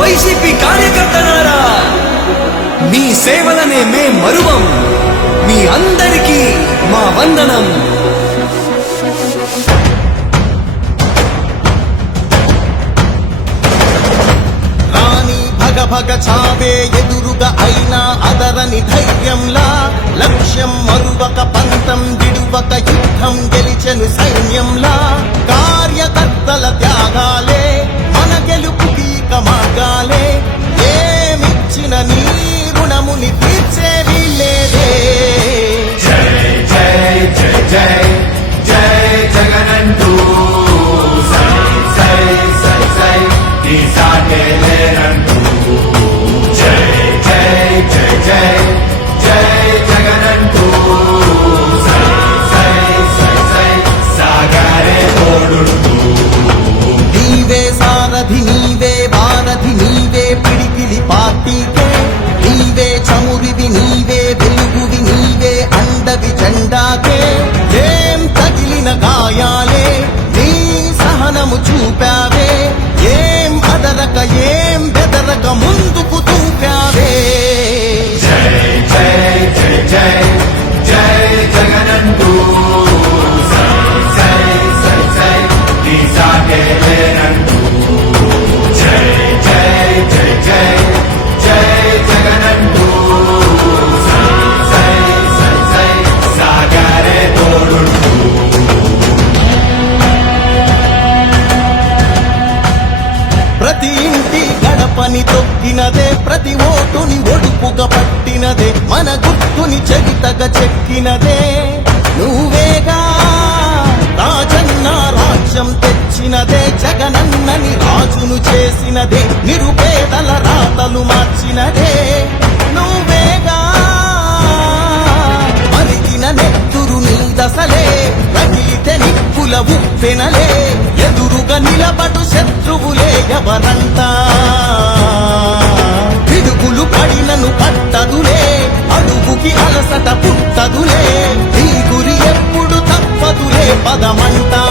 YCP కార్యకర్తలారా, మీ సేవలనే మే మరువం. మీ అందరికీ మా వందనం. భగ చావే ఎదురుగా అయినా అదరని ధైర్యంలా, లక్ష్యం మరువక పంతం విడువక యుద్ధం గెలిచెను సైన్యంలా. కార్యకర్తల త్యాగాలే మన గెలుపుకి మార్గాలే, ఏమిచ్చిన నీ రుణముని తీర్చే వీలేదే. జై జై జై జై జై జగనంటూ సై సై సై సై ఈ సాటే లేనంటూ. జై జై జై జై జై జగనంటూ సై సై సై సై సాగరే తోడుంటూ. నీవే సారథి నీవే వారధి నీవే పిడికిలి పార్టీకే, నీవే చమురివి నీవే వెలుగువి నీవే అండవి జెండాకే. ఏం తగిలిన గాయాలే నీ సహనము చూపావే, ఏం అదరక ఏం బెదరక ముందుకు చూపావే. జై జై జై జై జై జగనంటూ సై సై సై సై ఈ సాగే లేనంటూ. జై జై జై జై జై జగనంటూ సై సై సై సై సాగరే తోడుంటూ. ప్రతి ఇంటి గడపని తొక్కినదే, ప్రతి ఓటుని ఒడుపుగా పట్టినదే, మన గుర్తుని చెవితగా చెక్కినదే నువ్వేగా. రాజన్న రాజ్యం తెచ్చినదే, జగనన్నని రాజును చేసినదే, నిరుపేదల రాతలు మార్చినదే నువ్వేగా. మరిగిన నెత్తురు నీ దశలే, రగిలితే నిప్పుల ఉప్పెనలే, ఎదురుగా నిలబడు శత్రువులే ఎవరంతా. పిడుగులు పడినను పట్టదులే, అడుగుకి అలసట పుట్టదులే, నీ గురి ఎప్పుడు తప్పదులే పదమంటా.